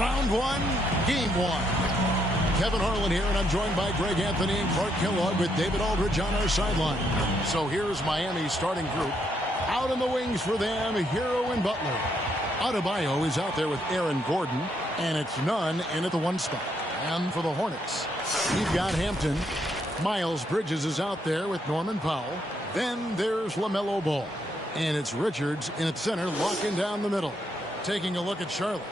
Round one, game one. Kevin Harlan here, and I'm joined by Greg Anthony and Clark Kellogg with David Aldridge on our sideline. So here's Miami's starting group. Out in the wings for them, Hero and Butler. Adebayo is out there with Aaron Gordon, and it's Nunn in at the one spot. And for the Hornets, we've got Hampton. Miles Bridges is out there with Norman Powell. Then there's LaMelo Ball. And it's Richards in at center, locking down the middle. Taking a look at Charlotte.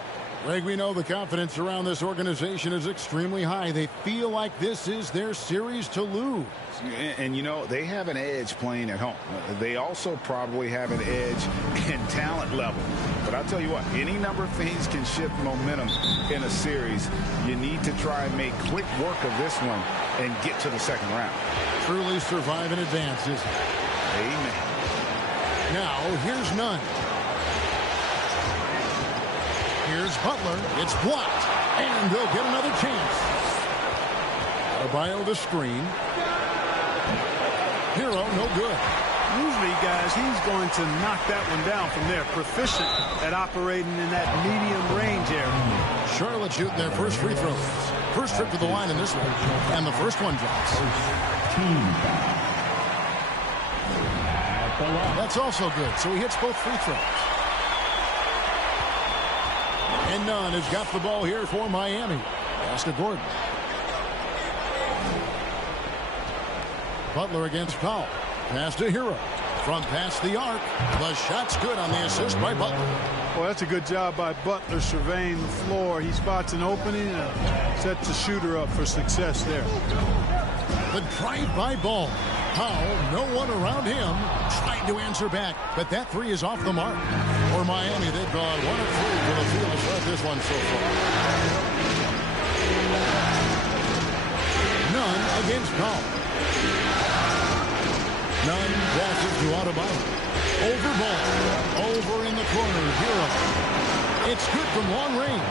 Greg, we know the confidence around this organization is extremely high. They feel like this is their series to lose. And, you know, they have an edge playing at home. They also probably have an edge in talent level. But I'll tell you what, any number of things can shift momentum in a series. You need to try and make quick work of this one and get to the second round. Truly survive in advance, isn't it? Amen. Now, here's Nunn. Here's Butler. It's blocked. And they'll get another chance. Adebayo the screen. Hero, no good. Usually, guys, he's going to knock that one down from there. Proficient at operating in that medium range area. Charlotte shooting their first free throws. First trip to the line in this one. And the first one drops. That's also good. So he hits both free throws. And Nunn has got the ball here for Miami. Pass to Gordon. Butler against Powell. Pass to Hero. From past the arc. The shot's good on the assist by Butler. Well, that's a good job by Butler surveying the floor. He spots an opening and sets the shooter up for success there. The drive by Ball. Powell, no one around him, trying to answer back, but that three is off the mark. For Miami, they've gone 1 of 3 for the field to start this one so far. Nunn against Powell. Nunn passes to Adebayo. Over Ball. Over in the corner. Hero. It's good from long range.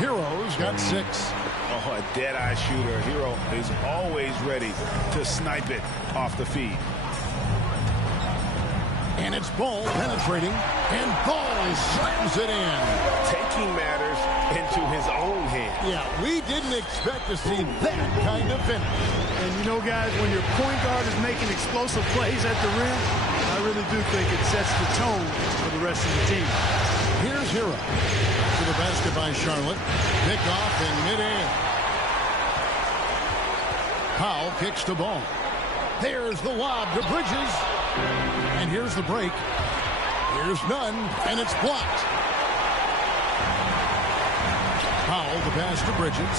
Hero's got 6. Oh, a dead-eye shooter. Hero is always ready to snipe it off the feed. And it's Ball penetrating, and Ball slams it in. Taking matters into his own hands. Yeah, we didn't expect to see that kind of finish. And you know, guys, when your point guard is making explosive plays at the rim, I really do think it sets the tone for the rest of the team. Here's Hero. To the basket by Charlotte. Pick off in midair. Powell kicks the ball. There's the lob to Bridges. And here's the break. Here's Nunn, and it's blocked. Powell, the pass to Bridges.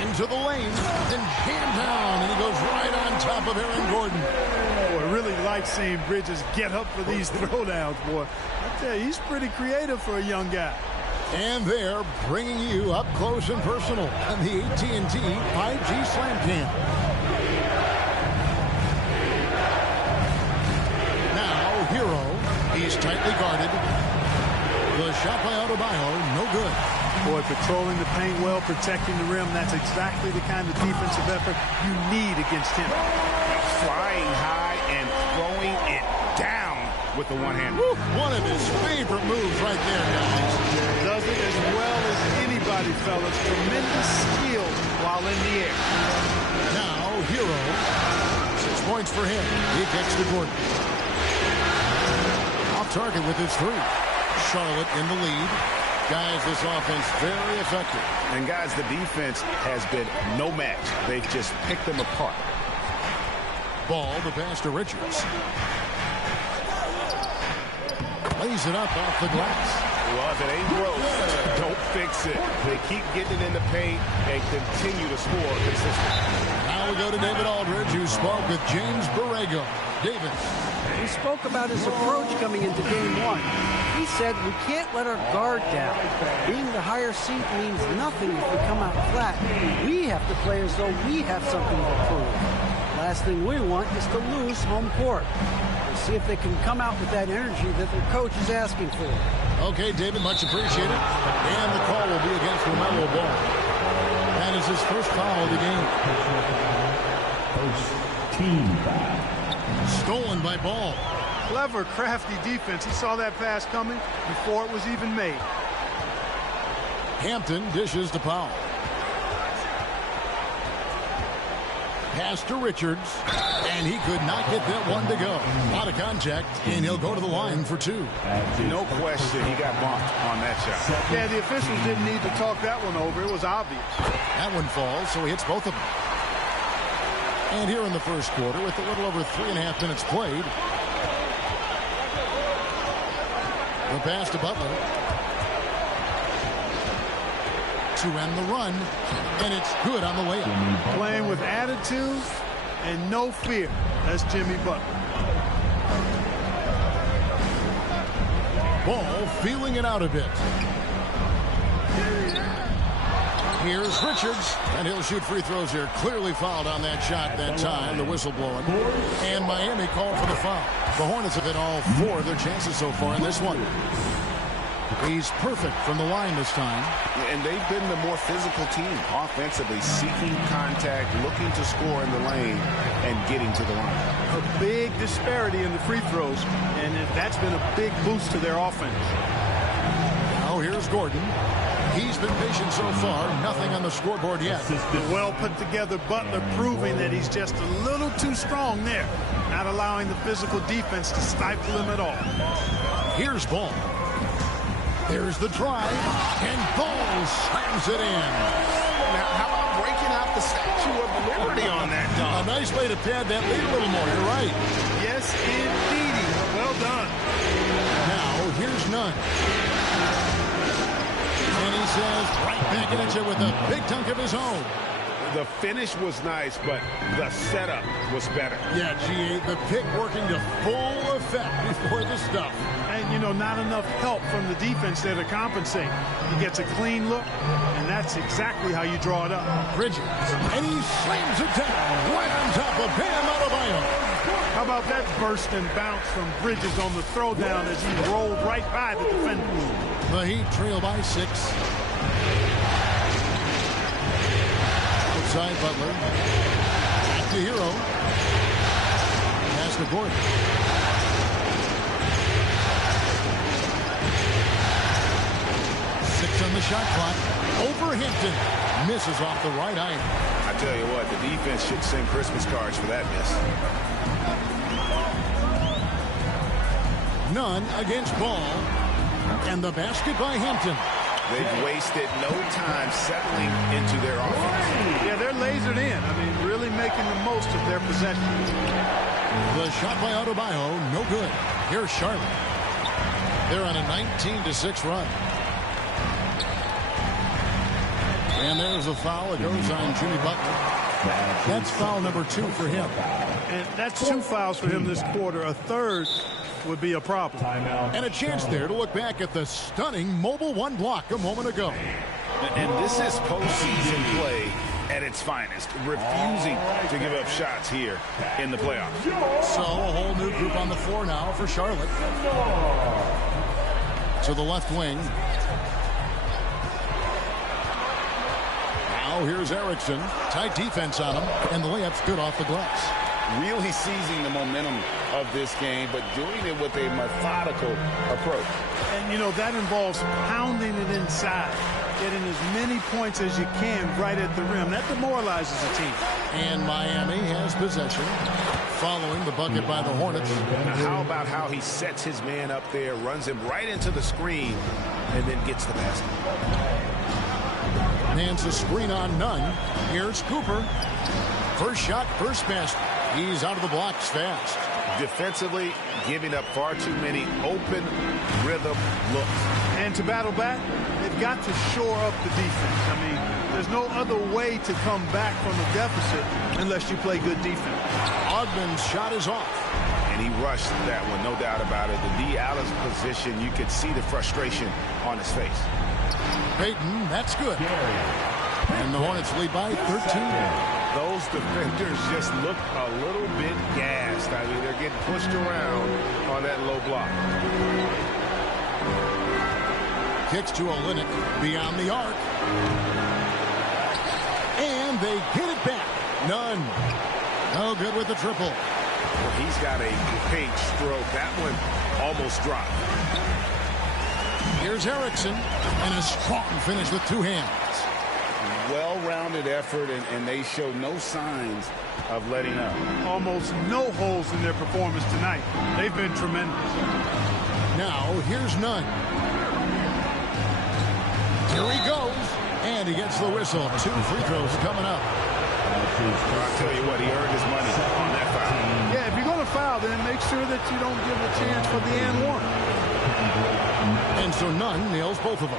Into the lane, then jammed down, and he goes right on top of Aaron Gordon. Boy, I really like seeing Bridges get up for these throwdowns, boy. I tell you, he's pretty creative for a young guy. And they're bringing you up close and personal on the AT&T 5G Slam Cam. Now, Hero, he's tightly guarded. The shot by Adebayo, no good. Boy, patrolling the paint well, protecting the rim, that's exactly the kind of defensive effort you need against him. Flying high and throwing it down with the one hand. One of his favorite moves right there, guys. Does it as well as anybody, fellas. Tremendous skill while in the air. Now, Hero. 6 points for him. He kicks to Gordon. Off target with his 3. Charlotte in the lead. Guys, this offense very effective. And guys, the defense has been no match. They've just picked them apart. Ball, the pass to Richards. Lays it up off the glass. Well, if it ain't broke, don't fix it. They keep getting it in the paint and continue to score consistently. Now we go to David Aldridge, who spoke with James Borrego. David. He spoke about his approach coming into game 1. He said we can't let our guard down. Being the higher seed means nothing if we come out flat. We have to play as though we have something to prove. Last thing we want is to lose home court. We'll see if they can come out with that energy that their coach is asking for. Okay, David, much appreciated. And the call will be against LaMelo Ball. That is his first foul of the game. Team foul. Stolen by Ball. Clever, crafty defense. He saw that pass coming before it was even made. Hampton dishes to Powell. Pass to Richards, and he could not get that one to go. Out of contact, and he'll go to the line for 2. No question, he got bumped on that shot. Yeah, the officials didn't need to talk that one over. It was obvious. That one falls, so he hits both of them. And here in the first quarter, with a little over 3.5 minutes played, the pass to Butler to end the run, and it's good on the layup. Playing with attitude and no fear. That's Jimmy Butler. Ball feeling it out a bit. Here's Richards, and he'll shoot free throws here. Clearly fouled on that shot that time, the whistle blowing. And Miami called for the foul. The Hornets have hit all 4 of their chances so far in this one. He's perfect from the line this time. And they've been the more physical team offensively, seeking contact, looking to score in the lane, and getting to the line. A big disparity in the free throws, and that's been a big boost to their offense. Now here's Gordon. He's been patient so far. Nothing on the scoreboard yet. The well put together Butler proving that he's just a little too strong there, not allowing the physical defense to stifle him at all. Here's Ball. There's the drive, and Ball slams it in. Now, how about breaking out the Statue of Liberty on that dunk? A nice way to pad that lead a little more. You're right. Yes, indeed. Well done. Now, here's Nunn. And he says right back at you with a big dunk of his own. The finish was nice, but the setup was better. Yeah, G8, the pick working to full effect before the stuff. And, you know, not enough help from the defense there to compensate. He gets a clean look, and that's exactly how you draw it up. Bridges, and he slams it down right on top of Bam Adebayo. How about that burst and bounce from Bridges on the throwdown as he rolled right by the defender? The Heat trail by 6. Outside Butler. Back to Hero. Pass to Gordon. On the shot clock. Over Hampton. Misses off the right eye. I tell you what, the defense should send Christmas cards for that miss. None against Ball. And the basket by Hampton. They've wasted no time settling into their offense. Yeah, they're lasered in. I mean, really making the most of their possession. The shot by Adebayo, no good. Here's Charlotte. They're on a 19-6 run. And there's a foul. It goes on Jimmy Butler. That's foul number 2 for him. And that's 2 fouls for him this quarter. A third would be a problem. And a chance there to look back at the stunning Mobile One block a moment ago. And this is postseason play at its finest, refusing to give up shots here in the playoffs. So a whole new group on the floor now for Charlotte. To the left wing. Now here's Erickson. Tight defense on him, and the layup's good off the glass. Really seizing the momentum of this game, but doing it with a methodical approach. And, you know, that involves pounding it inside, getting as many points as you can right at the rim. That demoralizes a team. And Miami has possession following the bucket by the Hornets. Now, how about how he sets his man up there, runs him right into the screen, and then gets the basket. Hands a screen on Nunn. Here's Cooper. First shot, first basket. He's out of the blocks fast. Defensively, giving up far too many open rhythm looks. And to battle back, they've got to shore up the defense. I mean, there's no other way to come back from a deficit unless you play good defense. Ogden's shot is off. And he rushed that one, no doubt about it. The D. Allen's position, you could see the frustration on his face. Payton, that's good. And the Hornets lead by 13. Those defenders just look a little bit gassed. I mean, they're getting pushed around on that low block. Kicks to Olynyk beyond the arc. And they get it back. None. No good with the triple. Well, he's got a page stroke. That one almost dropped. Here's Erickson, and a strong finish with two hands. Well-rounded effort, and they show no signs of letting up. Almost no holes in their performance tonight. They've been tremendous. Now, here's Nunn. Here he goes, and he gets the whistle. 2 free throws coming up. I'll tell you what, he earned his money on that foul. Yeah, if you're going to foul, then make sure that you don't give a chance for the and one. And so Nunn nails both of them.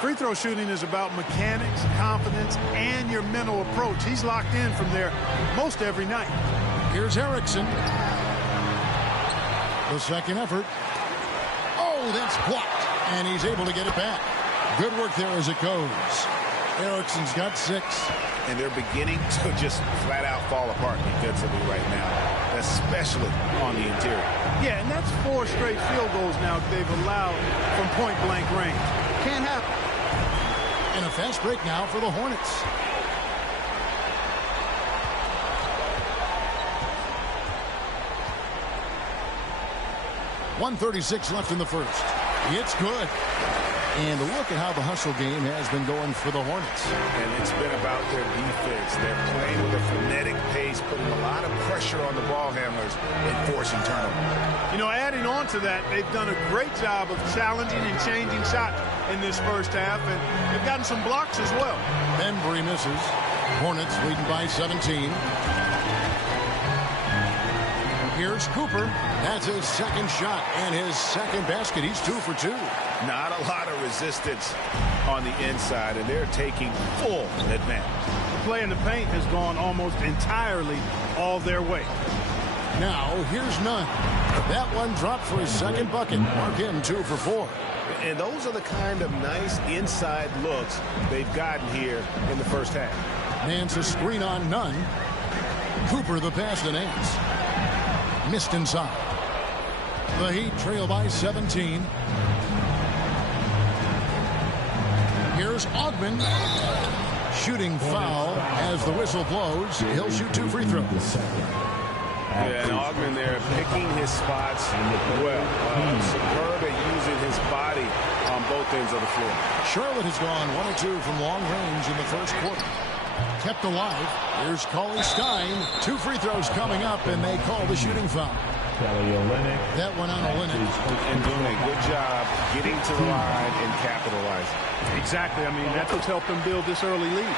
Free throw shooting is about mechanics, confidence, and your mental approach. He's locked in from there most every night. Here's Erickson. The second effort. Oh, that's blocked. And he's able to get it back. Good work there as it goes. Erickson's got 6. And they're beginning to just flat out fall apart defensively right now, especially on the interior. Yeah, and that's 4 straight field goals now they've allowed from point-blank range. Can't happen. And a fast break now for the Hornets. .136 left in the first. It's good. And look at how the hustle game has been going for the Hornets. And it's been about their defense. They're playing with a frenetic pace, putting a lot of pressure on the ball handlers and forcing turnovers. You know, adding on to that, they've done a great job of challenging and changing shots in this first half, and they've gotten some blocks as well. Bembry misses. Hornets leading by 17. Here's Cooper. That's his second shot and his second basket. He's 2 for 2. Not a lot of resistance on the inside, and they're taking full advantage. The play in the paint has gone almost entirely all their way. Now, here's Nunn. That one dropped for his second bucket. Mark him 2 for 4. And those are the kind of nice inside looks they've gotten here in the first half. Nance a screen on Nunn. Cooper the pass to Nance. Missed inside. The Heat trail by 17. Here's Augmon. Shooting foul as the whistle blows. He'll shoot 2 free throws. Yeah, and Augmon there picking his spots well. Superb at using his body on both ends of the floor. Charlotte has gone 1 of 2 from long range in the first quarter. Kept alive. Here's Cauley Stein. 2 free throws coming up, and they call the shooting foul. That one on Olynyk. And doing a good job getting to the line and capitalizing. Exactly. I mean, that's what's helped them build this early lead.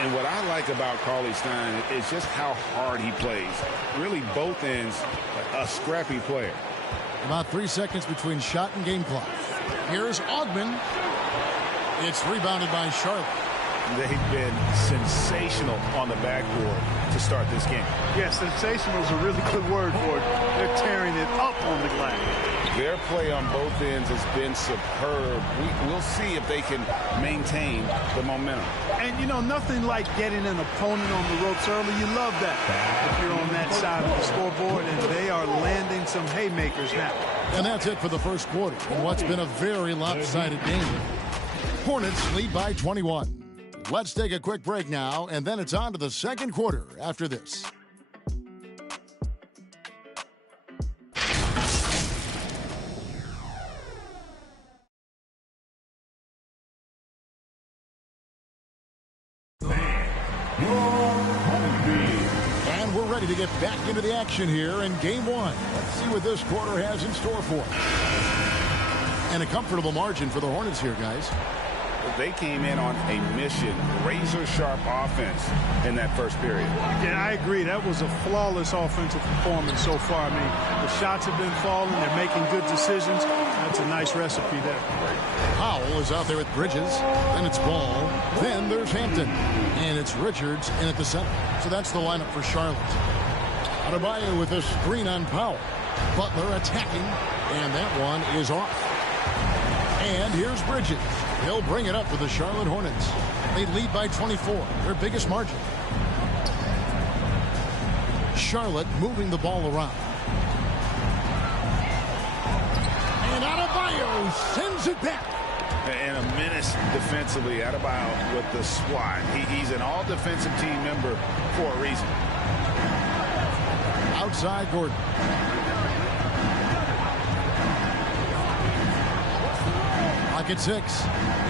And what I like about Cauley Stein is just how hard he plays. Really, both ends, a scrappy player. About 3 seconds between shot and game clock. Here's Augmon. It's rebounded by Charlotte. They've been sensational on the backboard to start this game. Yeah, sensational is a really good word for it. They're tearing it up on the glass. Their play on both ends has been superb. We'll see if they can maintain the momentum. And, you know, nothing like getting an opponent on the ropes early. You love that if you're on that side of the scoreboard, and they are landing some haymakers now. And that's it for the first quarter in what's been a very lopsided game. Hornets lead by 21. Let's take a quick break now, and then it's on to the second quarter after this. And we're ready to get back into the action here in Game 1. Let's see what this quarter has in store for us. And a comfortable margin for the Hornets here, guys. They came in on a mission, razor-sharp offense in that first period. Yeah, I agree. That was a flawless offensive performance so far. I mean, the shots have been falling. They're making good decisions. That's a nice recipe there. Powell is out there with Bridges. Then it's Ball. Then there's Hampton. And it's Richards in at the center. So that's the lineup for Charlotte. Adebayo with a screen on Powell. Butler attacking. And that one is off. And here's Bridges. He'll bring it up for the Charlotte Hornets. They lead by 24, their biggest margin. Charlotte moving the ball around. And Adebayo sends it back. And a menace defensively. Adebayo with the swat. He's an all-defensive team member for a reason. Outside Gordon. Clock at 6.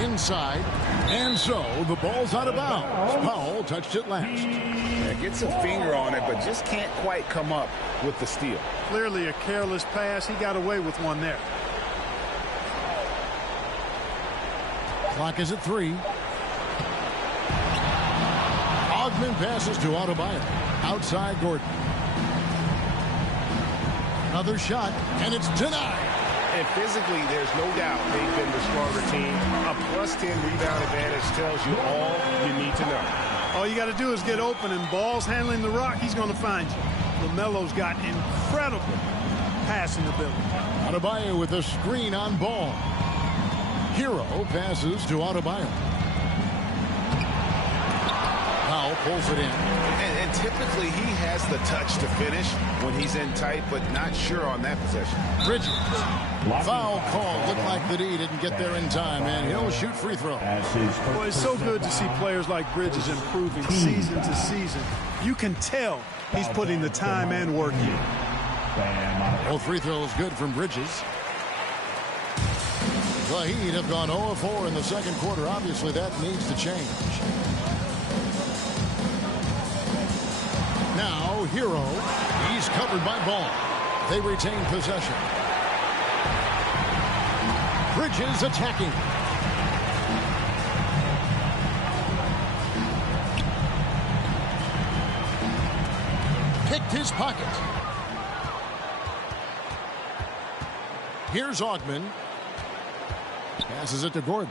Inside. And so the ball's out of bounds. Powell touched it last. Yeah, gets a finger on it, but just can't quite come up with the steal. Clearly a careless pass. He got away with one there. Clock is at 3. Ogman passes to Adebayo. Outside Gordon. Another shot, and it's denied. And physically, there's no doubt they've been the stronger team. A +10 rebound advantage tells you all you need to know. All you got to do is get open, and Ball's handling the rock. He's going to find you. LaMelo's got incredible passing ability. Adebayo with a screen on Ball. Hero passes to Adebayo. Powell pulls it in. And typically he has the touch to finish when he's in tight, but not sure on that possession. Bridges. Foul call. Looked like the D didn't get there in time, and he'll shoot free throw. Well, it's so good to see players like Bridges improving season to season. You can tell he's putting the time and work in. Both free throws good from Bridges. The Heat have gone 0-4 in the second quarter. Obviously, that needs to change. Now, Hero. He's covered by Ball. They retain possession. Bridges attacking. Picked his pocket. Here's Ogman. Passes it to Gordon.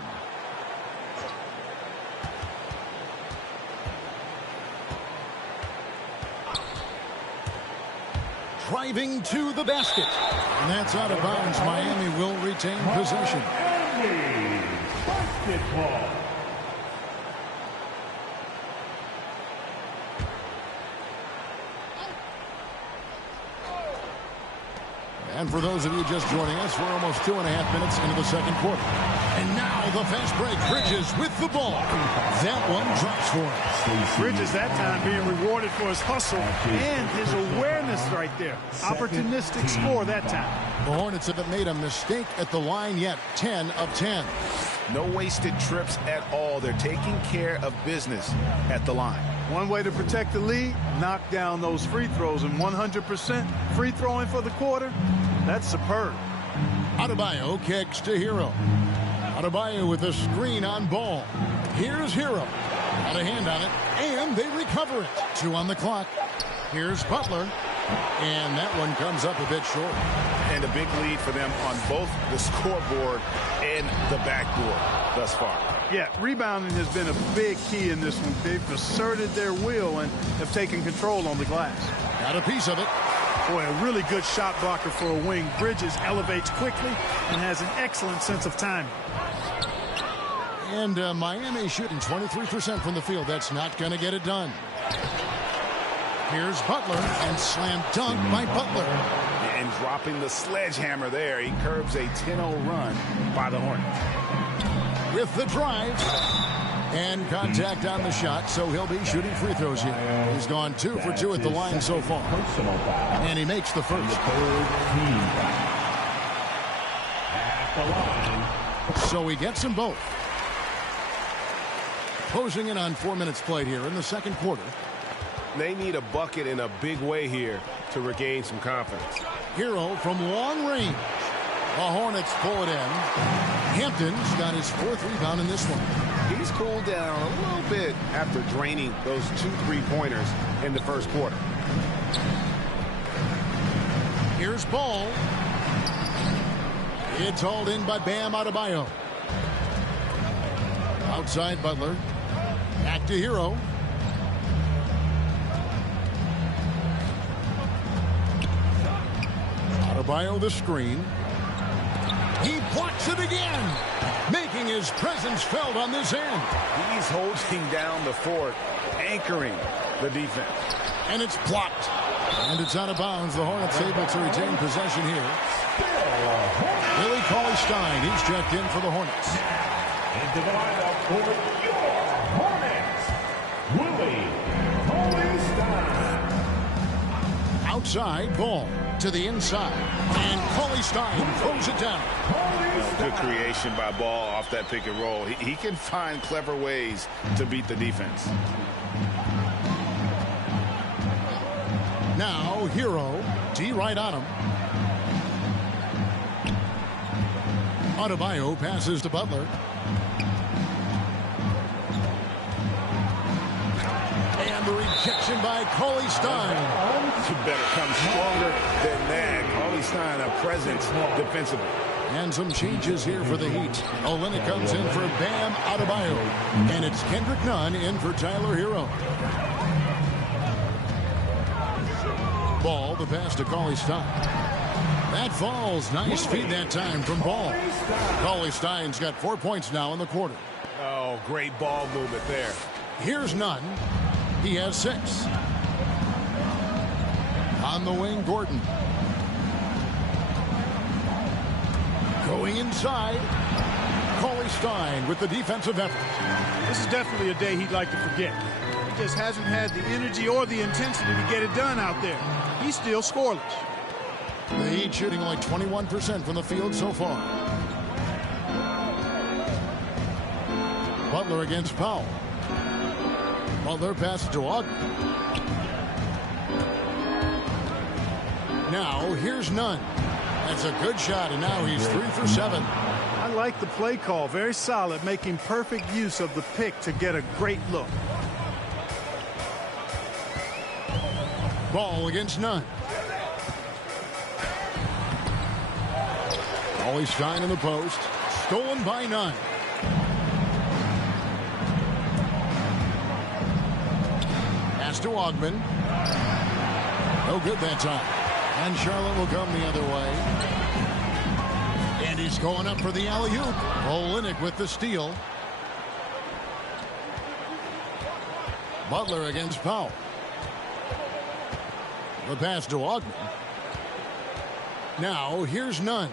Driving to the basket. And that's out of bounds. Miami will retain possession. Basketball. And for those of you just joining us, we're almost 2.5 minutes into the second quarter. And now the fast break. Bridges with the ball. That one drops for us. Bridges that time being rewarded for his hustle and his awareness right there. Opportunistic score that time. The Hornets haven't made a mistake at the line yet. 10 of 10. No wasted trips at all. They're taking care of business at the line. One way to protect the lead, knock down those free throws, and 100% free throwing for the quarter, that's superb. Adebayo kicks to Hero. Adebayo with a screen on Ball. Here's Hero. Got a hand on it, and they recover it. 2 on the clock. Here's Butler. And that one comes up a bit short. And a big lead for them on both the scoreboard and the backboard thus far. Yeah, rebounding has been a big key in this one. They've asserted their will and have taken control on the glass. Got a piece of it. Boy, a really good shot blocker for a wing. Bridges elevates quickly and has an excellent sense of timing. And Miami shooting 23% from the field. That's not going to get it done. Here's Butler, and slam dunk by Butler. And dropping the sledgehammer there, he curbs a 10-0 run by the Hornets. With the drive, and contact on the shot, so he'll be shooting free throws here. He's gone 2 for 2 at the line so far. And he makes the first. So he gets them both. Closing in on 4 minutes played here in the second quarter. They need a bucket in a big way here to regain some confidence. Hero from long range. The Hornets pull it in. Hampton's got his 4th rebound in this one. He's cooled down a little bit after draining those 2 3-pointers in the first quarter. Here's Ball. It's hauled in by Bam Adebayo. Outside Butler. Back to Hero. Adebayo the screen. He blocks it again, making his presence felt on this end. He's holding down the fort, anchoring the defense. And it's blocked. And it's out of bounds. The Hornets able to retain possession here. Willie Cauley-Stein, he's checked in for the Hornets. Into the lineup for your Hornets, Willie Cauley-Stein. Outside Ball. to the inside. And Cauley-Stein throws it down. Good creation by Ball off that pick and roll. He can find clever ways to beat the defense. Now, Hero. D right on him. Adebayo passes to Butler. And the rejection by Cauley-Stein. You better come stronger than that. Cauley-Stein, a presence defensively. And some changes here for the Heat. Olynyk comes in for Bam Adebayo. And it's Kendrick Nunn in for Tyler Hero. Ball, the pass to Cauley-Stein. That falls. Nice feed that time from Ball. Cauley-Stein's got 4 points now in the quarter. Oh, great ball movement there. Here's Nunn. He has 6. On the wing, Gordon. Going inside. Cauley-Stein with the defensive effort. This is definitely a day he'd like to forget. He just hasn't had the energy or the intensity to get it done out there. He's still scoreless. The Heat shooting like 21% from the field so far. Butler against Powell. Butler passes to Ogden. Now here's Nunn. That's a good shot, and now he's 3 for 7. I like the play call. Very solid, making perfect use of the pick to get a great look. Ball against Nunn. Cauley-Stein in the post. Stolen by Nunn. Pass to Ogden. No good that time. And Charlotte will come the other way. And he's going up for the alley-oop. Olynyk with the steal. Butler against Powell. The pass to Ogden. Now here's Nunn.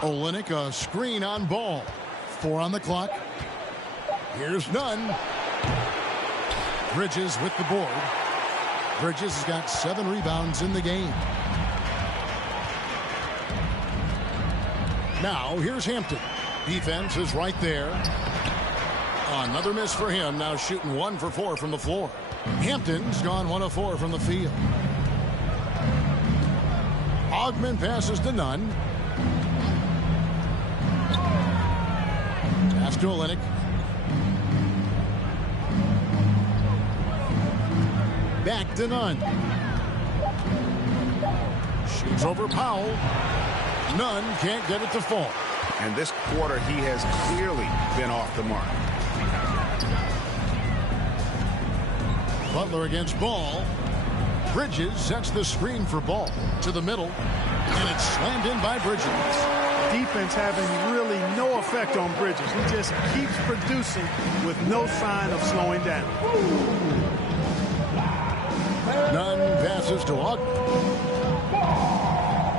Olynyk, a screen on Ball. 4 on the clock. Here's Nunn. Bridges with the board. Bridges has got 7 rebounds in the game. Now here's Hampton. Defense is right there. Another miss for him. Now shooting 1 for 4 from the floor. Hampton's gone 1 of 4 from the field. Ogden passes to Nunn. Pass to Olynyk. Back to Nunn. Shoots over Powell. Nunn can't get it to fall. And this quarter, he has clearly been off the mark. Butler against Ball. Bridges sets the screen for Ball to the middle. And it's slammed in by Bridges. Defense having really no effect on Bridges. He just keeps producing with no sign of slowing down. Nunn passes to Ogden.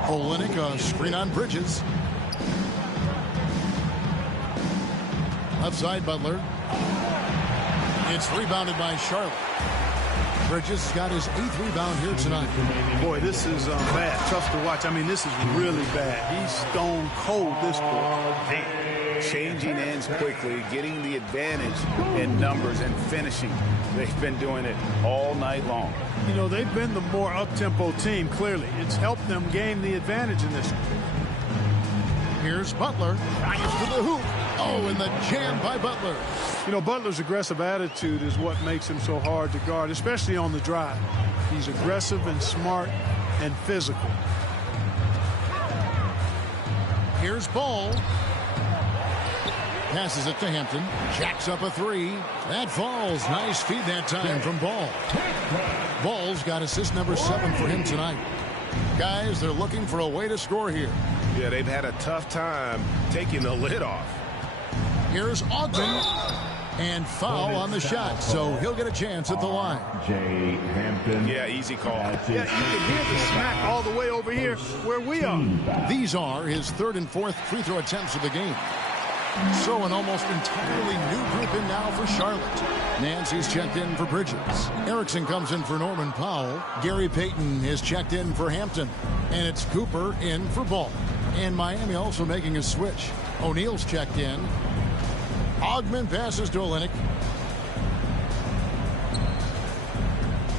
Olynyk, a screen on Bridges. Left side, Butler. It's rebounded by Charlotte. Bridges has got his 8th rebound here tonight. Boy, this is bad. Tough to watch. I mean, this is really bad. He's stone cold this quarter. Changing ends quickly, getting the advantage in numbers and finishing. They've been doing it all night long. You know, they've been the more up-tempo team, clearly. It's helped them gain the advantage in this one. Here's Butler. Drives to the hoop. Oh, and the jam by Butler. You know, Butler's aggressive attitude is what makes him so hard to guard, especially on the drive. He's aggressive and smart and physical. Here's Ball. Passes it to Hampton. Jacks up a 3. That falls. Nice feed that time from Ball. Ball's got assist number 7 for him tonight. Guys, they're looking for a way to score here. Yeah, they've had a tough time taking the lid off. Here's Ogden. And foul on the shot, so he'll get a chance at the line. Jay Hampton. Yeah, easy call. Yeah, you can hear the smack all the way over here where we are. These are his 3rd and 4th free throw attempts of the game. So an almost entirely new group in now for Charlotte. Nancy's checked in for Bridges. Erickson comes in for Norman Powell. Gary Payton is checked in for Hampton. And it's Cooper in for Ball. And Miami also making a switch. O'Neal's checked in. Ogman passes to Olynyk.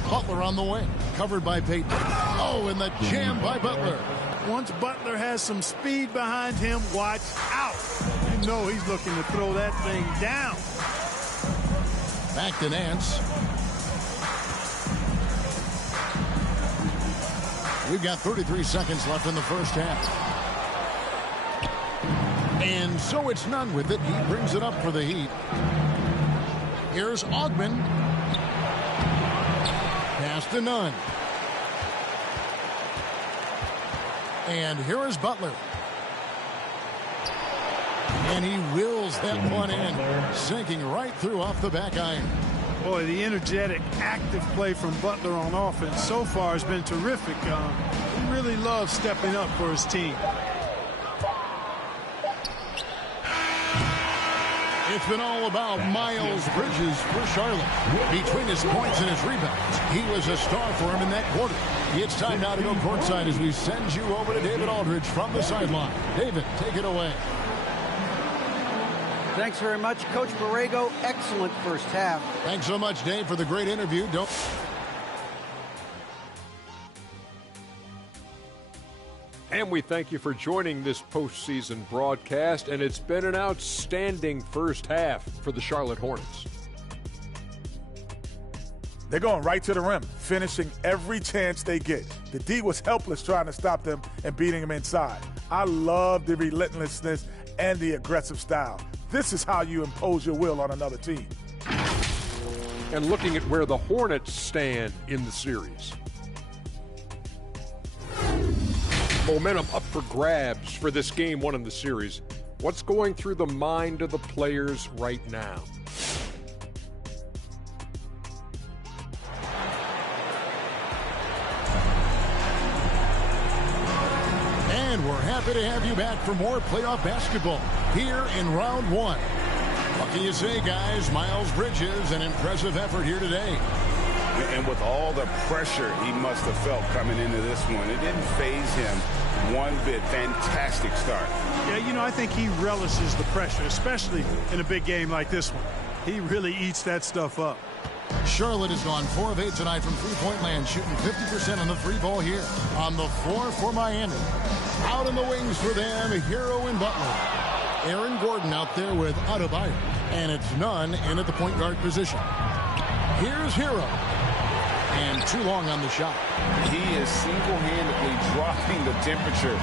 Butler on the way. Covered by Payton. Oh, and the jam by Butler. Once Butler has some speed behind him, watch out. You know he's looking to throw that thing down. Back to Nance. We've got 33 seconds left in the first half. And so it's Nunn with it. He brings it up for the Heat. Here's Ogman. Pass to Nunn. And here is Butler. And he wills that one in, sinking right through off the back iron. Boy, the energetic, active play from Butler on offense so far has been terrific. He really loves stepping up for his team. It's been all about Miles Bridges for Charlotte. Between his points and his rebounds, he was a star for him in that quarter. It's time now to go courtside as we send you over to David Aldridge from the sideline. David, take it away. Thanks very much, Coach Borrego. Excellent first half. Thanks so much, Dave, for the great interview. And we thank you for joining this postseason broadcast, and it's been an outstanding first half for the Charlotte Hornets. They're going right to the rim, finishing every chance they get. The D was helpless trying to stop them and beating them inside. I love the relentlessness and the aggressive style. This is how you impose your will on another team. And looking at where the Hornets stand in the series. Momentum up for grabs for this game one in the series. What's going through the mind of the players right now? And we're happy to have you back for more playoff basketball here in round one. What can you say, guys? Miles Bridges, an impressive effort here today. And with all the pressure he must have felt coming into this one, it didn't faze him one bit. Fantastic start. Yeah, you know, I think he relishes the pressure, especially in a big game like this one. He really eats that stuff up. Charlotte has gone 4 of 8 tonight from three-point land, shooting 50% on the three ball here. On the floor for Miami. Out in the wings for them, Hero and Butler. Aaron Gordon out there with Adebayo. And it's Nunn in at the point guard position. Here's Hero. And too long on the shot. He is single-handedly dropping the temperature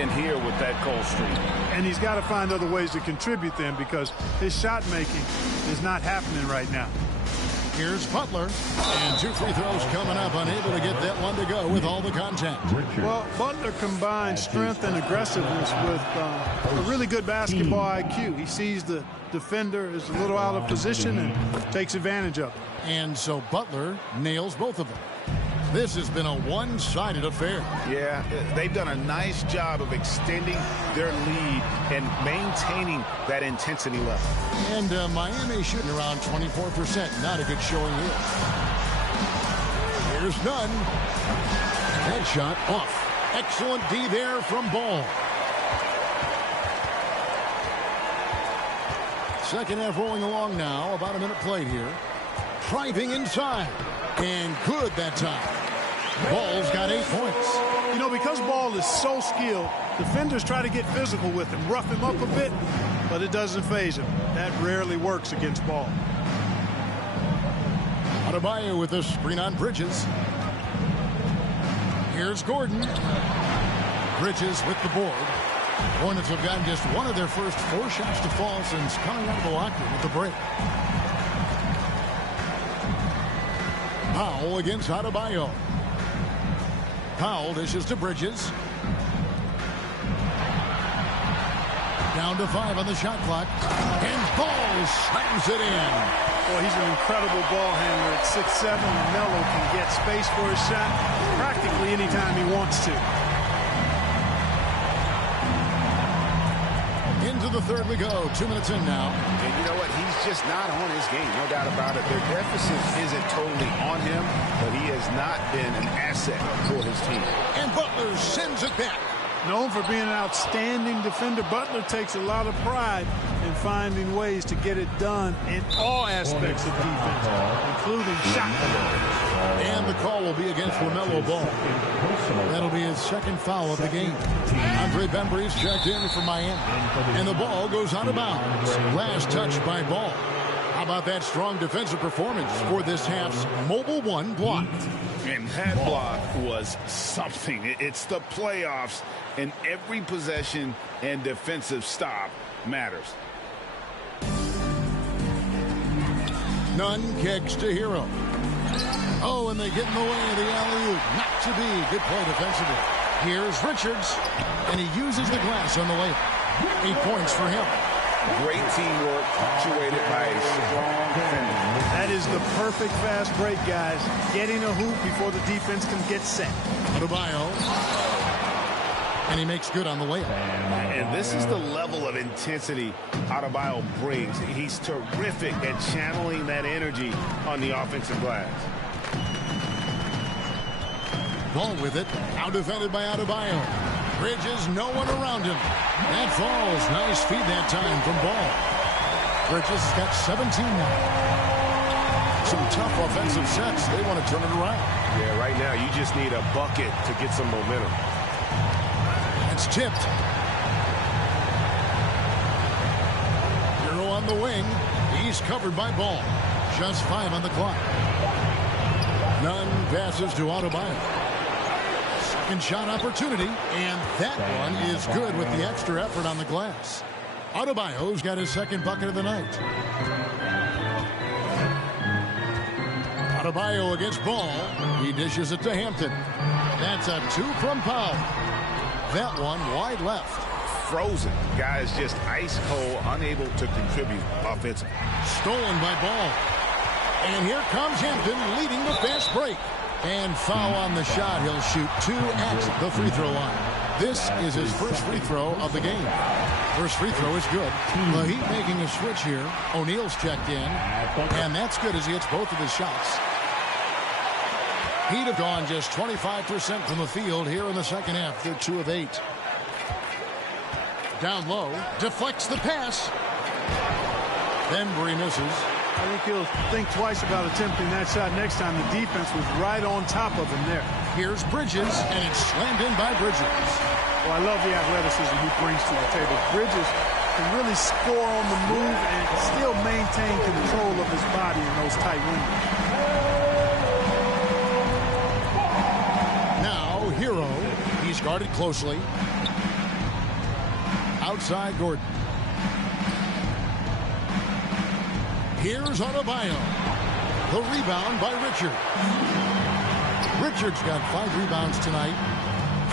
in here with that cold streak. And he's got to find other ways to contribute them because his shot making is not happening right now. Here's Butler. And 2 free throws coming up, unable to get that one to go with all the contact. Well, Butler combines strength and aggressiveness with a really good basketball IQ. He sees the defender is a little out of position and takes advantage of it. And so Butler nails both of them. This has been a one-sided affair. Yeah, they've done a nice job of extending their lead and maintaining that intensity level. And Miami shooting around 24%. Not a good showing here. Here's Nunn. That shot off. Excellent D there from Ball. Second half rolling along now. About a minute played here. Driving inside. And good that time. Ball's got 8 points. You know, because Ball is so skilled, defenders try to get physical with him, rough him up a bit, but it doesn't faze him. That rarely works against Ball. Adebayo with a screen on Bridges. Here's Gordon. Bridges with the board. Hornets have gotten just one of their first 4 shots to fall since coming out of the locker room with the break. Powell against Adebayo. Powell dishes to Bridges. Down to 5 on the shot clock. And Ball slams it in. Boy, he's an incredible ball handler at 6'7". Melo can get space for his shot practically anytime he wants to. Into the third we go. 2 minutes in now. And you know what? He's just not on his game. No doubt about it. Their deficit isn't totally on him, but he has not been an asset for his team. And Butler sends it back. Known for being an outstanding defender, Butler takes a lot of pride in finding ways to get it done in all aspects of defense, including shot. And the call will be against LaMelo Ball. That'll be his second foul of the game. Andre Bembry's checked in for Miami. And the ball goes out of bounds. Last touch by Ball. How about that strong defensive performance for this half's Mobile One block? And that block was something. It's the playoffs, and every possession and defensive stop matters. Nunn kicks to Hero. Oh, and they get in the way of the alley-oop. Not to be. Good play defensively. Here's Richards, and he uses the glass on the layup. 8 points for him. Great teamwork, punctuated by a strong defender. That is the perfect fast break, guys. Getting a hoop before the defense can get set. Adebayo. And he makes good on the layup. And this is the level of intensity Adebayo brings. He's terrific at channeling that energy on the offensive glass. Ball with it. Now defended by Adebayo. Bridges, no one around him. That falls. Nice feed that time from Ball. Bridges has got 17 now. Some tough offensive sets. They want to turn it around. Yeah, right now you just need a bucket to get some momentum. It's tipped. Hero on the wing. He's covered by Ball. Just 5 on the clock. Nunn passes to Adebayo. Second shot opportunity, and that one is good with the extra effort on the glass. Adebayo's got his second bucket of the night. Adebayo against Ball. He dishes it to Hampton. That's a 2 from Powell. That one wide left. Frozen. Guys just ice cold, unable to contribute offensively. Stolen by Ball. And here comes Hampton leading the fast break. And foul on the shot. He'll shoot 2 at the free throw line. This is his first free throw of the game. First free throw is good. The Heat making a switch here. O'Neal's checked in. And that's good as he hits both of his shots. Heat have gone just 25% from the field here in the second half. They're 2 of 8. Down low. Deflects the pass. Bembry misses. I think he'll think twice about attempting that shot next time. The defense was right on top of him there. Here's Bridges, and it's slammed in by Bridges. Well, I love the athleticism he brings to the table. Bridges can really score on the move and still maintain control of his body in those tight windows. Now, Hero. He's guarded closely. Outside Gordon. Here's Adebayo. The rebound by Richards. Richards got 5 rebounds tonight.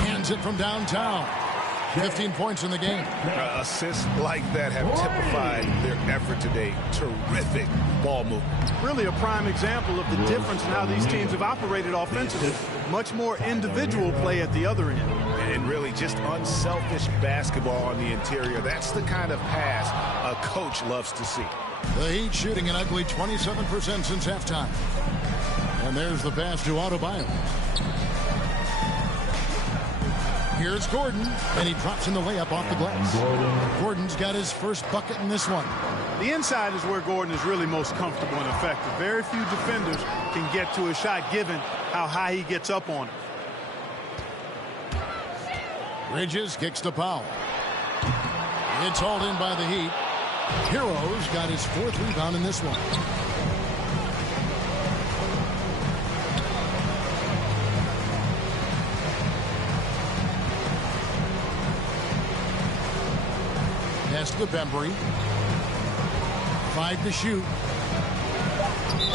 Hands it from downtown. 15 points in the game. Assists like that have typified their effort today. Terrific ball movement. Really a prime example of the difference in how these teams have operated offensively. Much more individual play at the other end. And really just unselfish basketball on the interior. That's the kind of pass a coach loves to see. The Heat shooting an ugly 27% since halftime. And there's the pass to Adebayo. Here's Gordon, and he drops in the layup off the glass. Gordon's got his first bucket in this one. The inside is where Gordon is really most comfortable and effective. Very few defenders can get to a shot given how high he gets up on it. Bridges kicks to Powell. It's hauled in by the Heat. Hero's got his 4th rebound in this one. Pass to Bembry. 5 to shoot.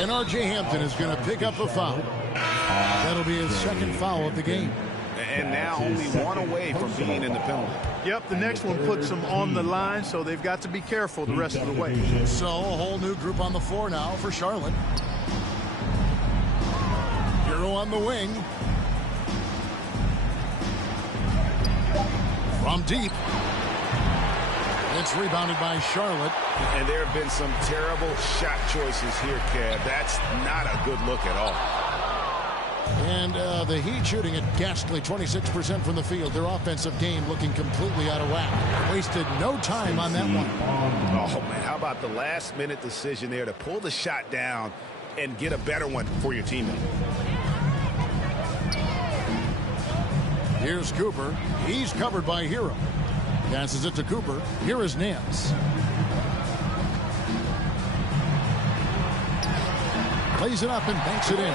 And R.J. Hampton is going to pick up a foul. That'll be his second foul of the game. And now only 1 away from being in the penalty. Yep, the next one puts them on the line, so they've got to be careful the rest of the way. So a whole new group on the floor now for Charlotte. Hero on the wing. From deep. It's rebounded by Charlotte. And there have been some terrible shot choices here, Kev. That's not a good look at all. And the Heat shooting at ghastly 26% from the field. Their offensive game looking completely out of whack. Wasted no time on that one. Oh, man, how about the last-minute decision there to pull the shot down and get a better one for your teammate? Here's Cooper. He's covered by Hero. Passes it to Cooper. Here is Nance. Plays it up and banks it in.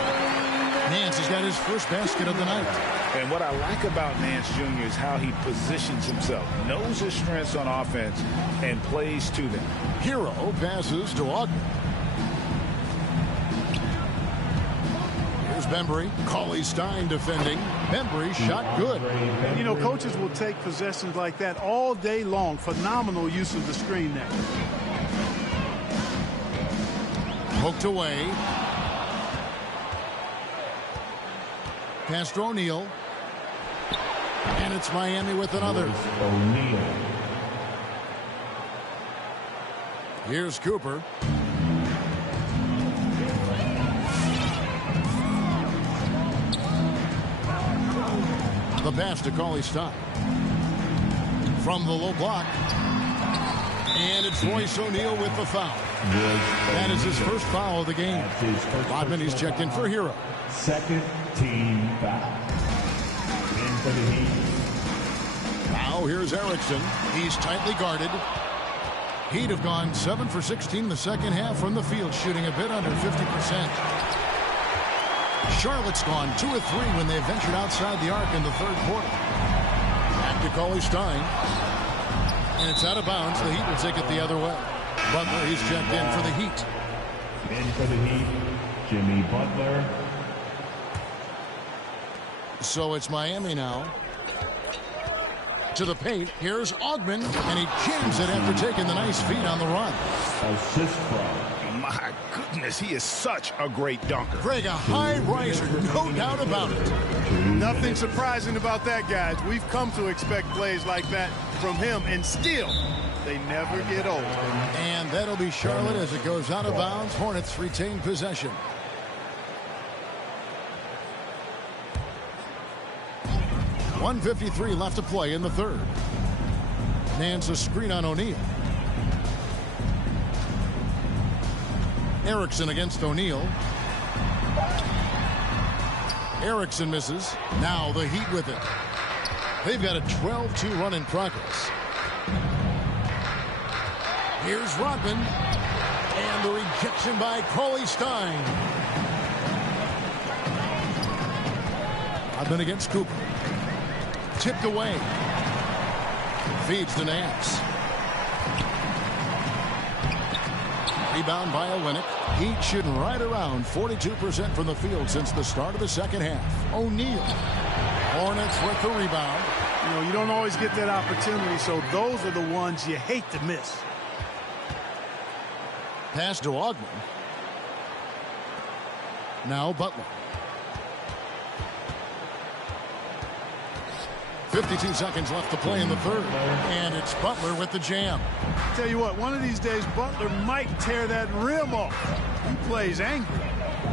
Nance has got his first basket of the night. And what I like about Nance Jr. is how he positions himself, knows his strengths on offense, and plays to them. Hero passes to Ogden. Here's Bembry. Cauley-Stein defending. Bembry shot good. And, you know, coaches will take possessions like that all day long. Phenomenal use of the screen there. Poked away. Pass to O'Neal. And it's Miami with another. Here's Cooper. The pass to Cauley-Stein. From the low block. And it's Royce O'Neal with the foul. That is his first foul of the game. Rodman, he's checked in for Hero. Second team foul. In for the Heat. Now here's Erickson. He's tightly guarded. Heat have gone 7 for 16 in the second half from the field, shooting a bit under 50%. Charlotte's gone 2 of 3 when they ventured outside the arc in the third quarter. Back to Cauley-Stein. And it's out of bounds. The Heat will take it the other way. Butler, he's checked in for the Heat. In for the Heat, Jimmy Butler. So it's Miami now. To the paint. Here's Ogden, and he jams it after taking the nice feed on the run. Assist from. My goodness, he is such a great dunker. Greg, a high riser, no doubt about it. Nothing surprising about that, guys. We've come to expect plays like that from him, and still, they never get old. And that'll be Charlotte as it goes out of bounds. Hornets retain possession. .153 left to play in the third. Nance a screen on O'Neal. Erickson against O'Neal. Erickson misses. Now the Heat with it. They've got a 12-2 run in progress. Here's Rodman. And the rejection by Cauley-Stein. Rodman against Cooper. Tipped away. Feeds to Nance. Rebound by Olynyk. Heat shooting right around 42% from the field since the start of the second half. O'Neal. Hornets with the rebound. You know, you don't always get that opportunity, so those are the ones you hate to miss. Pass to Ogden. Now Butler. 52 seconds left to play in the third. And it's Butler with the jam. Tell you what, one of these days, Butler might tear that rim off. He plays angry.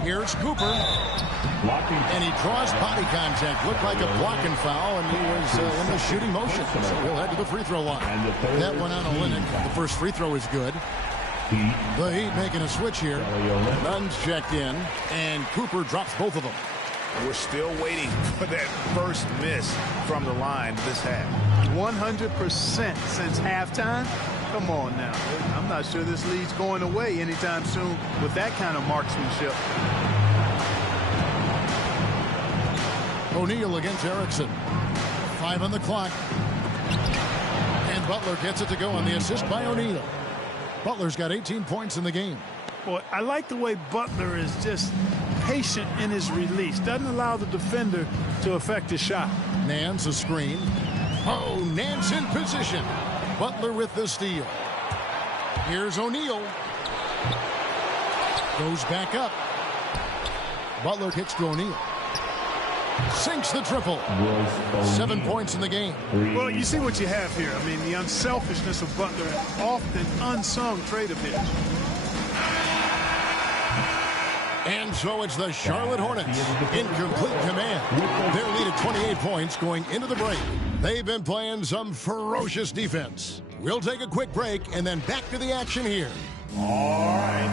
Here's Cooper. And he draws body contact. Looked like a blocking foul, and he was in the shooting motion. So he'll head to the free throw line. That went on Olynyk. The first free throw is good. The Heat making a switch here. Nunn's checked in, and Cooper drops both of them. We're still waiting for that first miss from the line this half. 100% since halftime. Come on now. I'm not sure this lead's going away anytime soon with that kind of marksmanship. O'Neal against Erickson. 5 on the clock. And Butler gets it to go on the assist by O'Neal. Butler's got 18 points in the game. Boy, I like the way Butler is just patient in his release. Doesn't allow the defender to affect his shot. Nance a screen. Oh, Nance in position. Butler with the steal. Here's O'Neal. Goes back up. Butler kicks to O'Neal. sinks the triple. 7 points in the game. Well, you see what you have here. I mean, the unselfishness of Butler, often unsung trait of his. And so it's the Charlotte Hornets in complete command. Their lead at 28 points going into the break. They've been playing some ferocious defense. We'll take a quick break and then back to the action here. All right.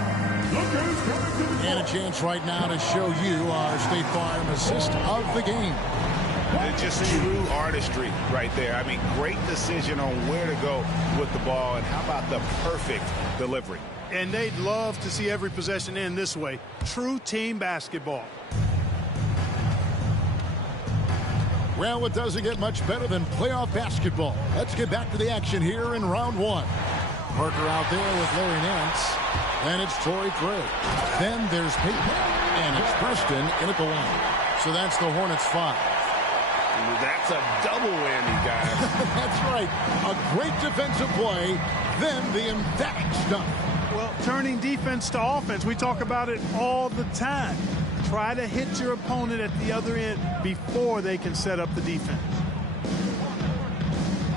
And a chance right now to show you our State Farm assist of the game. Just true artistry right there. I mean, great decision on where to go with the ball, and how about the perfect delivery? And they'd love to see every possession end this way. True team basketball. Well, it doesn't get much better than playoff basketball. Let's get back to the action here in round one. Parker out there with Larry Nance. And it's Torrey Craig. Then there's Peyton. And it's Preston in at the line. So that's the Hornets 5. That's a double whammy, guys. That's right. A great defensive play, then the emphatic stuff. Well, turning defense to offense, we talk about it all the time. Try to hit your opponent at the other end before they can set up the defense.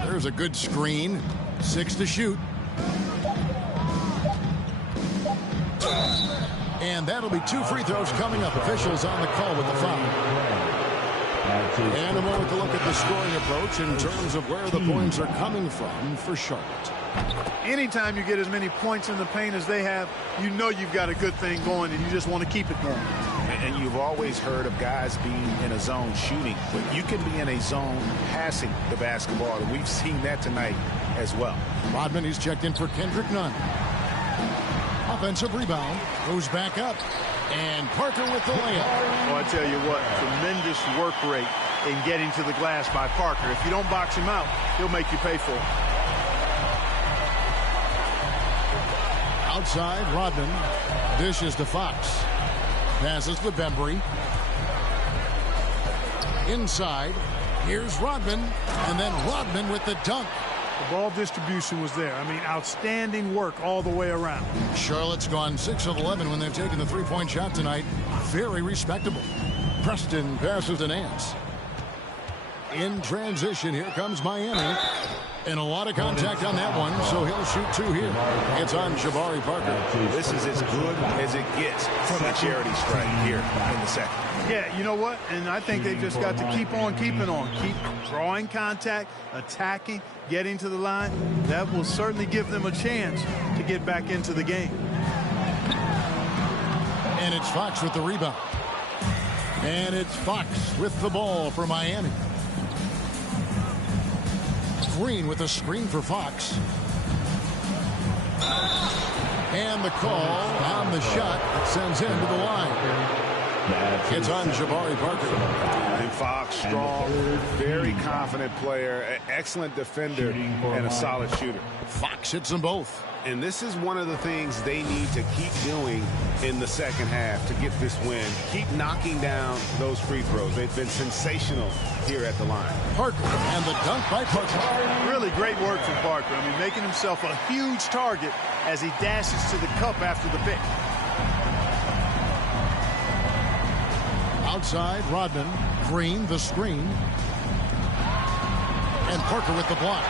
There's a good screen. 6 to shoot. And that'll be 2 free throws coming up. Officials on the call with the foul. And a moment to look at the scoring approach in terms of where the points are coming from for Charlotte. Anytime you get as many points in the paint as they have, you know you've got a good thing going, and you just want to keep it going. And you've always heard of guys being in a zone shooting, but you can be in a zone passing the basketball, and we've seen that tonight as well. Rodman, he's checked in for Kendrick Nunn. Offensive rebound, goes back up, and Parker with the layup. Well, I tell you what, tremendous work rate in getting to the glass by Parker. If you don't box him out, he'll make you pay for it. Outside, Rodman dishes to Fox. Passes to Bembry. Inside, here's Rodman, and then Rodman with the dunk. The ball distribution was there. I mean, outstanding work all the way around. Charlotte's gone 6 of 11 when they've taken the three-point shot tonight. Very respectable. Preston passes to Nance. In transition, here comes Miami. And a lot of contact on that one, so he'll shoot 2 here. It's on Jabari Parker. This is as good as it gets from the charity strike here in the second. Yeah, you know what? And I think they've just got to keep on keeping on. Keep drawing contact, attacking, getting to the line. That will certainly give them a chance to get back into the game. And it's Fox with the rebound. And it's Fox with the ball for Miami. Green with a screen for Fox. And the call on the shot sends him to the line. It's on Jabari Parker. And Fox, strong, very confident player, excellent defender, and a solid shooter. Fox hits them both. And this is one of the things they need to keep doing in the second half to get this win. Keep knocking down those free throws. They've been sensational here at the line. Parker and the dunk by Parker. Really great work from Parker. I mean, making himself a huge target as he dashes to the cup after the pick. Outside, Rodman. Green, the screen. And Parker with the block.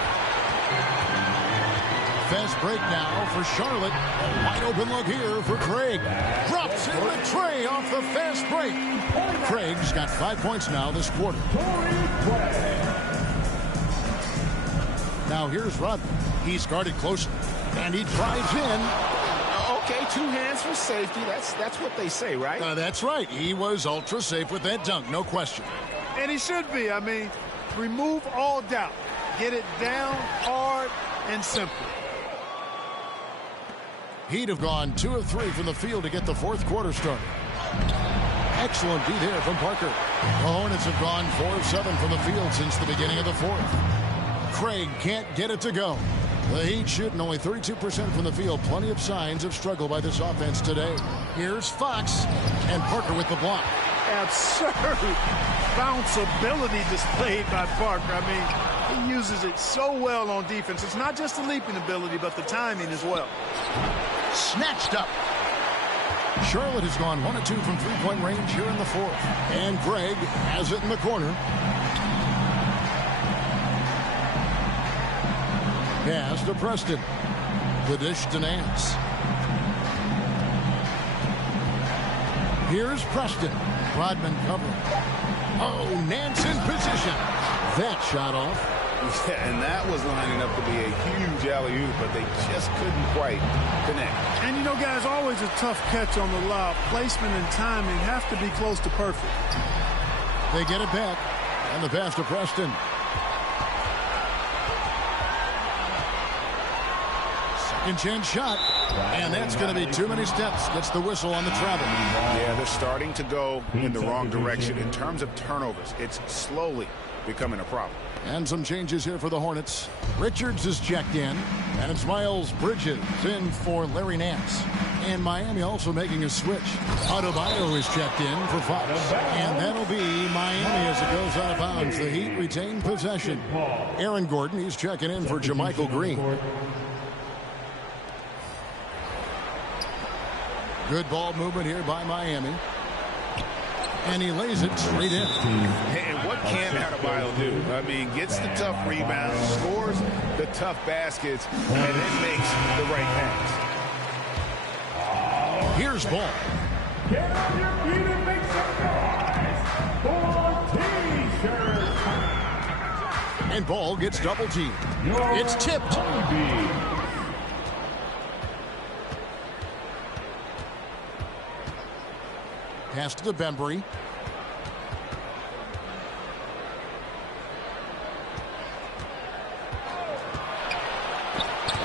Fast break now for Charlotte. A wide open look here for Craig. Drops in the tray off the fast break. Craig's got 5 points now this quarter. Now here's Rodman. He's guarded closely. And he drives in. Okay, 2 hands for safety. That's what they say, right? That's right. He was ultra safe with that dunk, no question. And he should be. I mean, remove all doubt. Get it down hard and simple. He'd have gone 2 of 3 from the field to get the fourth quarter started. Excellent D there from Parker. The Hornets have gone 4 of 7 from the field since the beginning of the fourth. Craig can't get it to go. The Heat shooting only 32% from the field. Plenty of signs of struggle by this offense today. Here's Fox and Parker with the block. Absurd bounce ability displayed by Parker. I mean, he uses it so well on defense. It's not just the leaping ability, but the timing as well. Snatched up. Charlotte has gone 1 of 2 from three-point range here in the fourth. And Greg has it in the corner. Pass to Preston. The dish to Nance. Here's Preston. Rodman covering. Oh, Nance in position. That shot off. Yeah, and that was lining up to be a huge alley-oop, but they just couldn't quite connect. And, you know, guys, always a tough catch on the lob. Placement and timing have to be close to perfect. They get it back. And the pass to Preston. Second chance shot. And that's going to be too many steps. Gets the whistle on the travel. Yeah, they're starting to go in the wrong direction in terms of turnovers. It's slowly becoming a problem. And some changes here for the Hornets. Richards is checked in, and it's Miles Bridges in for Larry Nance. And Miami also making a switch. Adebayo is checked in for Fox. And that'll be Miami as it goes out of bounds. The Heat retain possession. Aaron Gordon, he's checking in for JaMychal Green. Good ball movement here by Miami. And he lays it straight in. And what can Adebayo do? I mean, gets the tough rebounds, scores the tough baskets, and then makes the right pass. Here's Ball. Get on your feet and make some noise for T-shirt. And Ball gets double teamed. It's tipped. Pass to Bembry.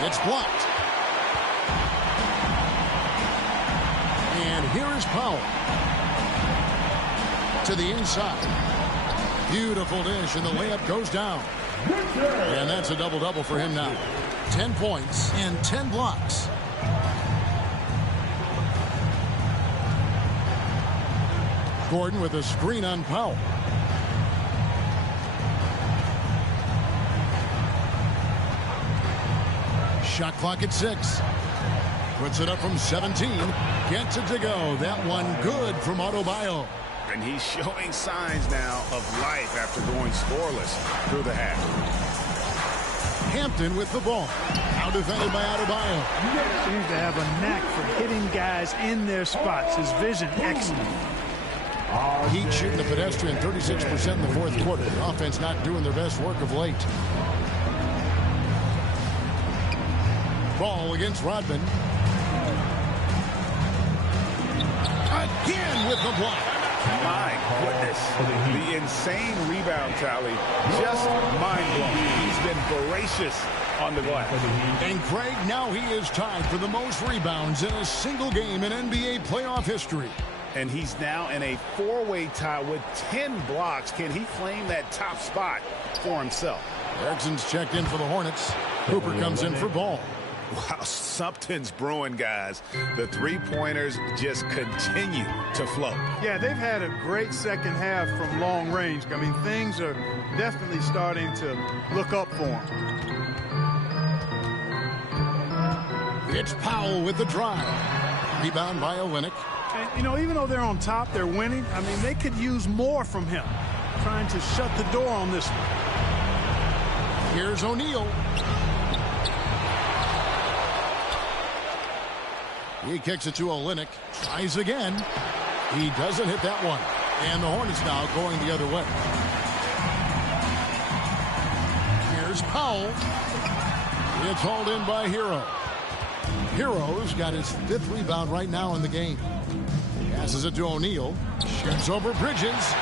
It's blocked. And here is Powell. To the inside. Beautiful dish, and the layup goes down. And that's a double-double for him now. 10 points and 10 blocks. Gordon with a screen on Powell. Shot clock at 6. Puts it up from 17. Gets it to go. That one good from Adebayo. And he's showing signs now of life after going scoreless through the half. Hampton with the ball. Now defended by Adebayo. Seems to have a knack for hitting guys in their spots. His vision excellent. Heat shooting a pedestrian 36% in the fourth quarter. The offense not doing their best work of late. Ball against Rodman. Again with the block. My goodness. The insane rebound tally. Just mind-blowing. He's been voracious on the glass. And Craig, now he is tied for the most rebounds in a single game in NBA playoff history. And he's now in a four-way tie with 10 blocks. Can he claim that top spot for himself? Erickson's checked in for the Hornets. Cooper comes in for Ball. Wow, something's brewing, guys. The three-pointers just continue to flow. Yeah, they've had a great second half from long range. I mean, things are definitely starting to look up for them. It's Powell with the drive. Rebound by Olynyk. And, you know, even though they're on top, they're winning. I mean, they could use more from him. Trying to shut the door on this one. Here's O'Neal. He kicks it to Olynyk. Tries again. He doesn't hit that one. And the Hornets now going the other way. Here's Powell. It's hauled in by Hero. Hero's got his 5th rebound right now in the game. Passes it to O'Neal. Shoots over Bridges.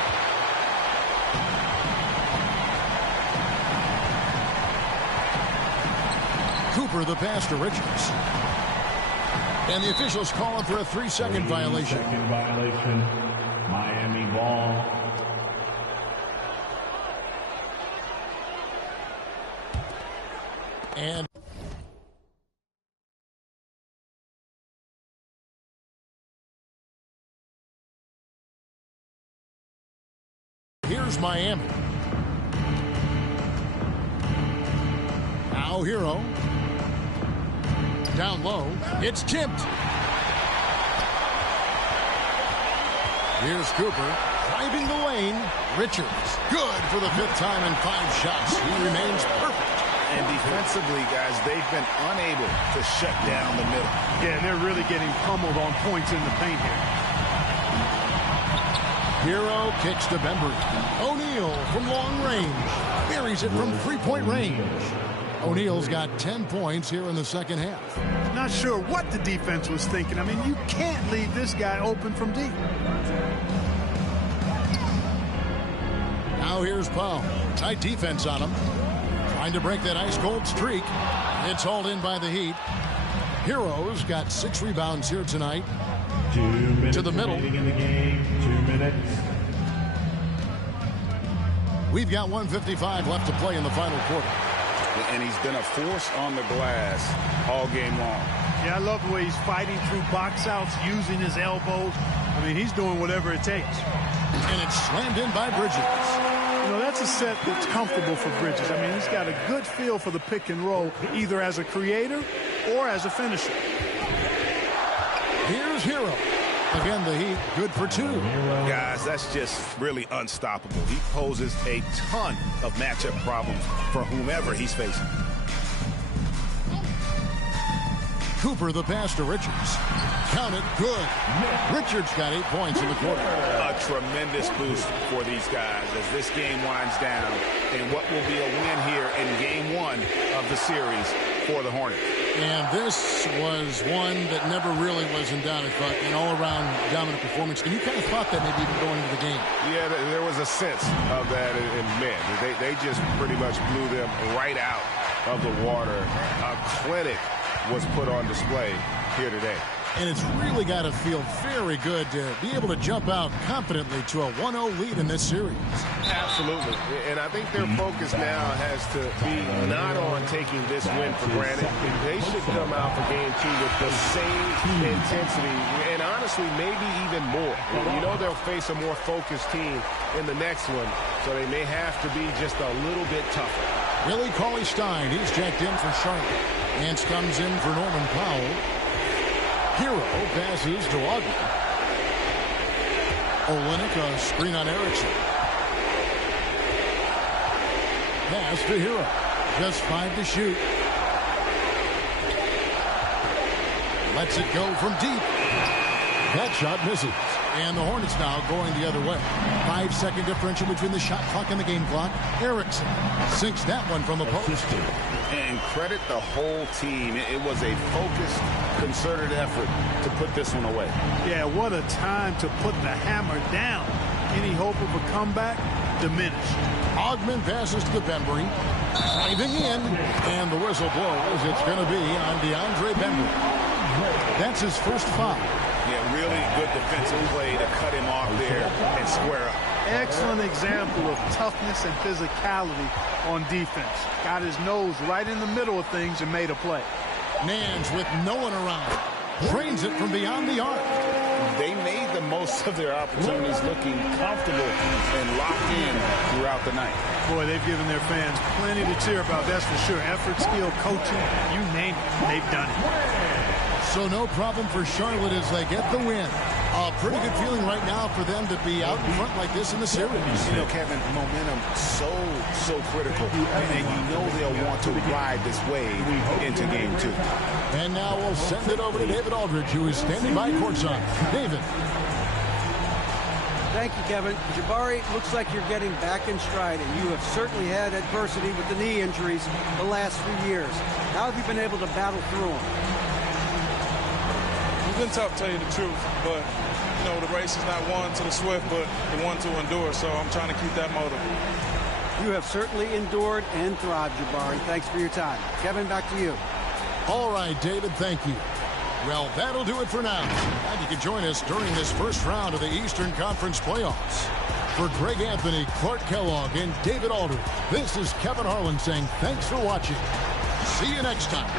Cooper the pass to Richards. And the officials calling for a 3-second violation. 3-second violation. Miami ball. And here's Miami. Now Hero. Down low. It's tipped. Here's Cooper driving the lane. Richards, good for the 5th time in 5 shots. He remains perfect. And defensively, guys, they've been unable to shut down the middle. Yeah, and they're really getting pummeled on points in the paint here. Hero kicks to Bembry. O'Neal from long range. Buries it from 3-point range. O'Neal's got 10 points here in the second half. Not sure what the defense was thinking. I mean, you can't leave this guy open from deep. Now here's Powell. Tight defense on him. Trying to break that ice-cold streak. It's hauled in by the Heat. Hero's got 6 rebounds here tonight. 2 minutes to the middle. In the game. 2 minutes. We've got 1:55 left to play in the final quarter. And he's been a force on the glass all game long. Yeah, I love the way he's fighting through box outs, using his elbows. I mean, he's doing whatever it takes. And it's slammed in by Bridges. You know, that's a set that's comfortable for Bridges. I mean, he's got a good feel for the pick and roll, either as a creator or as a finisher. Here's Hero. Again, the Heat good for 2. Guys, that's just really unstoppable. He poses a ton of matchup problems for whomever he's facing. Cooper the pass to Richards. Count it, good. Richards got 8 points in the quarter. A tremendous boost for these guys as this game winds down and what will be a win here in game 1 of the series for the Hornets. And this was one that never really was in doubt. I thought an all-around dominant performance. And you kind of thought that maybe even going into the game. Yeah, there was a sense of that in men. They just pretty much blew them right out of the water. A clinic was put on display here today. And it's really got to feel very good to be able to jump out confidently to a 1-0 lead in this series. Absolutely. And I think their focus now has to be not on taking this win for granted. They should come out for game 2 with the same intensity and honestly maybe even more. You know they'll face a more focused team in the next one, so they may have to be just a little bit tougher. Willie Cauley-Stein, he's checked in for Charlotte. Nance comes in for Norman Powell. Hero passes to Ogden. Olynyk, a screen on Erickson. Pass to Hero. Just 5 to shoot. Lets it go from deep. That shot misses. And the Hornets now going the other way. 5-second differential between the shot clock and the game clock. Erickson sinks that one from the post. And credit the whole team. It was a focused, concerted effort to put this one away. Yeah, what a time to put the hammer down. Any hope of a comeback diminished. Ogden passes to Bembry. Driving in. And the whistle blows. It's going to be on DeAndre Bembry. That's his first foul. Yeah, really good defensive play to cut him off there and square up. Excellent example of toughness and physicality on defense. Got his nose right in the middle of things and made a play. Nance with no one around. Drains it from beyond the arc. They made the most of their opportunities, looking comfortable and locked in throughout the night. Boy, they've given their fans plenty to cheer about, that's for sure. Effort, skill, coaching, you name it, they've done it. So no problem for Charlotte as they get the win. A pretty good feeling right now for them to be out in front like this in the series. You know, Kevin, momentum so critical. And you know they'll want to ride this wave into game 2. And now we'll send it over to David Aldridge, who is standing by courtside. David. Thank you, Kevin. Jabari, looks like you're getting back in stride, and you have certainly had adversity with the knee injuries the last few years. How have you been able to battle through them? It's been tough, to tell you the truth, but you know the race is not won to the swift, but the one to endure. So I'm trying to keep that motive. You have certainly endured and thrived, Jabari. Thanks for your time. Kevin, back to you. All right, David, thank you. Well, that'll do it for now. And you can join us during this first round of the Eastern Conference playoffs. For Greg Anthony, Clark Kellogg, and David Aldridge, this is Kevin Harlan saying thanks for watching. See you next time.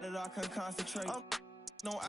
that I can concentrate. No.